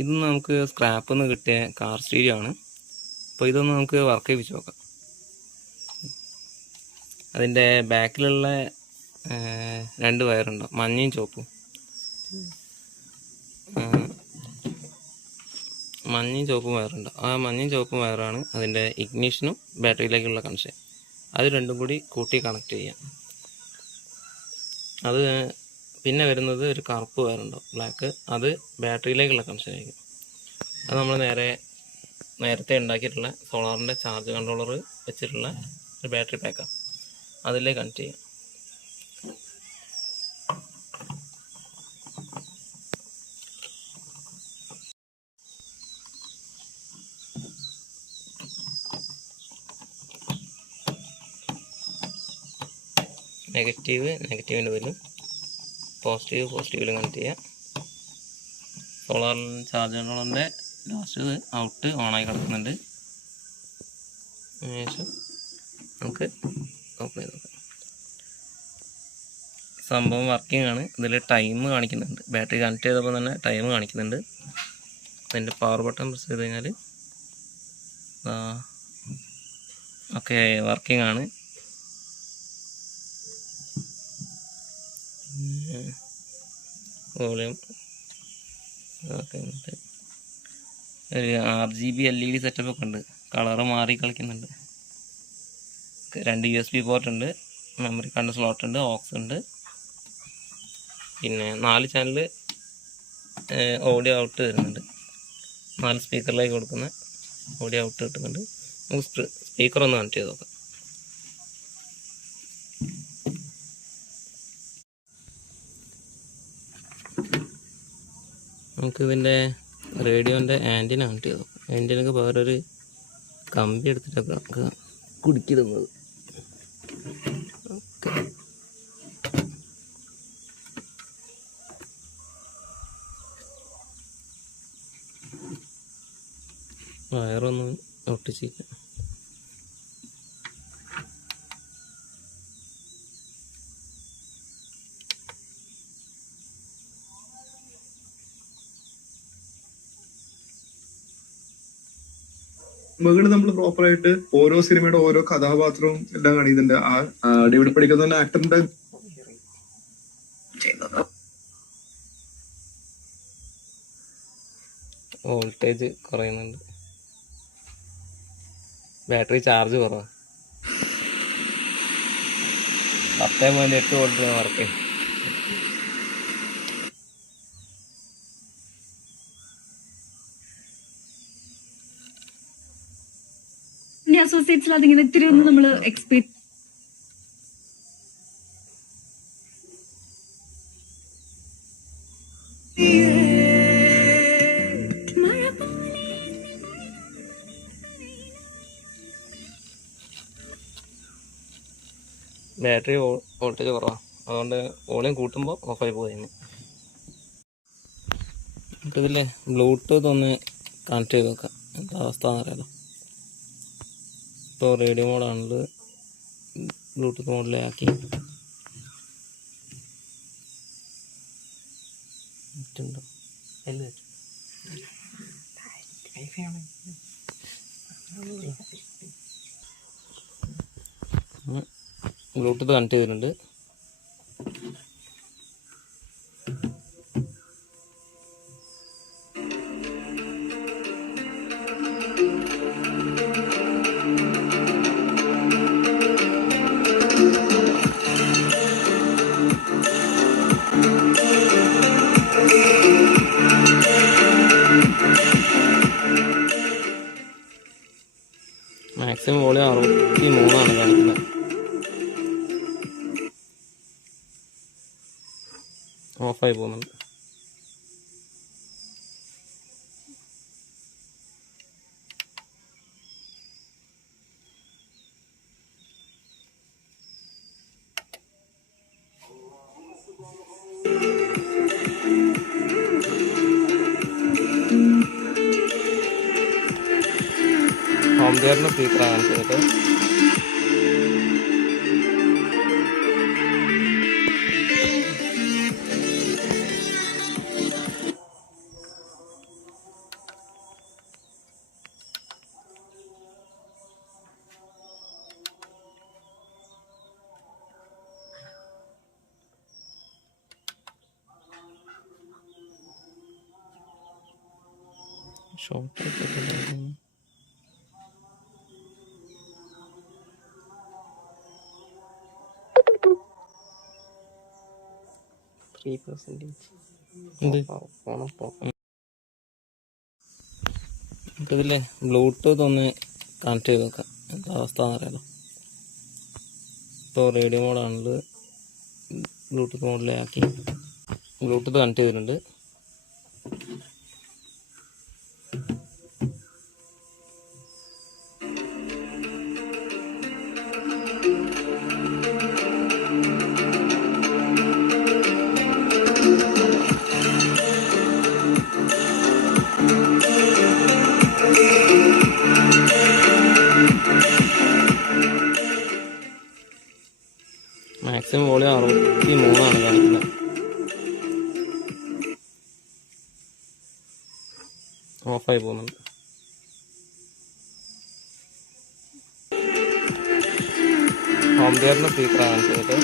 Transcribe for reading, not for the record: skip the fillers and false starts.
ഇത് നമുക്ക് സ്ക്രാപ്പിൽ നിന്ന് കിട്ടിയ കാർ സ്റ്റീരിയോ ആണ്. അപ്പോൾ ഇതൊന്ന് നമുക്ക് വർക്ക് ചെയ്യിപ്പിച്ച് നോക്കാം. അതിൻ്റെ ബാക്കിലുള്ള 2 വയറുണ്ടോ, മഞ്ഞയും ചുവപ്പും. മഞ്ഞയും ചുവപ്പും വയറുണ്ടോ, ആ മഞ്ഞയും ചുവപ്പും വയറാണ് അതിൻ്റെ ഇഗ്നീഷനും ബാറ്ററിയിലേക്കുള്ള കണക്ഷൻ. അത് രണ്ടും കൂടി കൂട്ടി കണക്ട് ചെയ്യാം. അത് പിന്നെ വരുന്നത് ഒരു കറുപ്പ് വയറുണ്ടോ, ബ്ലാക്ക്, അത് ബാറ്ററിയിലേക്കുള്ള കണക്ഷൻ ആയിരിക്കും. അത് നമ്മൾ നേരത്തെ ഉണ്ടാക്കിയിട്ടുള്ള സോളാറിൻ്റെ ചാർജ് കൺട്രോളർ വെച്ചിട്ടുള്ള ഒരു ബാറ്ററി പാക്കാണ്, അതിലേക്ക് കണക്ട് ചെയ്യാം. നെഗറ്റീവിൻ്റെ വരും, പോസിറ്റീവിലും കണക്ട് ചെയ്യാം. സോളാർ ചാർജ് കൺട്രോളറിൻ്റെ ലാസ്റ്റ് ഔട്ട് ഓണായി കിടക്കുന്നുണ്ട്. ശേഷം നമുക്ക് ഓപ്പൺ ചെയ്ത് നോക്കാം. സംഭവം വർക്കിംഗ് ആണ്. ഇതിൽ ടൈം കാണിക്കുന്നുണ്ട്. ബാറ്ററി കണക്ട് ചെയ്തപ്പോൾ തന്നെ ടൈം കാണിക്കുന്നുണ്ട്. അതിൻ്റെ പവർ ബട്ടൺ പ്രസ് ചെയ്ത് കഴിഞ്ഞാൽ ഓക്കെ വർക്കിംഗ് ആണ്. Volume okay. ഒരു RGB LED സെറ്റപ്പ് ഒക്കെ ഉണ്ട്. കളറ് മാറി കളിക്കുന്നുണ്ട്. 2 USB പോർട്ട് ഉണ്ട്, മെമ്മറി കാർഡ് സ്ലോട്ട് ഉണ്ട്, ഓക്സ് ഉണ്ട്. പിന്നെ 4 ചാനൽ ഓഡിയോ ഔട്ട് വരുന്നുണ്ട്. 4 സ്പീക്കറിലേക്ക് കൊടുക്കുന്ന ഓഡിയോ ഔട്ട് കിട്ടുന്നുണ്ട്. നമുക്ക് സ്പീക്കർ ഒന്ന് കണക്ട് ചെയ്ത് നോക്കാം. നമുക്കിതിൻ്റെ റേഡിയോൻ്റെ ആൻറ്റിന കണക്ട് ചെയ്തു. ആൻറ്റിനൊക്കെ പകരം ഒരു കമ്പി എടുത്തിട്ടൊക്കെ നമുക്ക് കുടുക്കിടുന്നത്. ഓക്കെ, വയറൊന്ന് ഒട്ടിച്ചിരിക്കാം. മകള് നമ്മൾ പ്രോപ്പറായിട്ട് ഓരോ സിനിമയുടെ ഓരോ കഥാപാത്രവും എല്ലാം കാണിക്കുന്നുണ്ട്. ആ ഡേവിഡ് പഠിക്കുന്ന ആക്ടറിന്റെ വോൾട്ടേജ് കുറയുന്നുണ്ട്. ബാറ്ററി ചാർജ് കുറവാണ്. 10.8 വോൾട്ട് വർക്ക് ചെയ്യും. അസോസിയേറ്റ്സിൽ അതിങ്ങനെ ഇത്തിരി ഒന്ന് നമ്മൾ എക്സ്പെക്ട് ബാറ്ററി വോൾട്ടേജ് കുറവാണ്, അതുകൊണ്ട് വോളിയം കൂട്ടുമ്പോൾ ഓഫായി പോകുന്നു. നമുക്കിതില്ലേ ബ്ലൂടൂത്ത് ഒന്ന് കണക്ട് ചെയ്ത് നോക്കാം, എന്താ അവസ്ഥ എന്നറിയാലോ. ഇപ്പോൾ റേഡിയോ മോഡാണുള്ളത്, ബ്ലൂടൂത്ത് മോഡിലാക്കി ബ്ലൂടൂത്ത് കണക്ട് ചെയ്തിട്ടുണ്ട്. മാക്സിമം വോളിയം 63 കാണിക്കുന്നത്. ഓഫായി പോകുന്നുണ്ട്. ഹോം തിയേറ്ററിന് സ്പീക്കറാണ് കാണിച്ചത്. ഷോർട്ട് ഇതില്ലേ ബ്ലൂടൂത്ത് ഒന്ന് കണക്ട് ചെയ്ത് നോക്കാം എന്താ അവസ്ഥ എന്നറിയാലോ. ഇപ്പോൾ റേഡിയോ മോഡാണത്, ബ്ലൂടൂത്ത് മോഡിലാക്കി ബ്ലൂടൂത്ത് കണക്ട് ചെയ്തിട്ടുണ്ട്. മാക്സിമം വോളിയം 63 കാണിക്കുന്നത്. ഓഫായി പോകുന്നുണ്ട്. ഹോം തിയേറ്ററിന് സ്പീക്കറാണ് കാണിച്ചത്.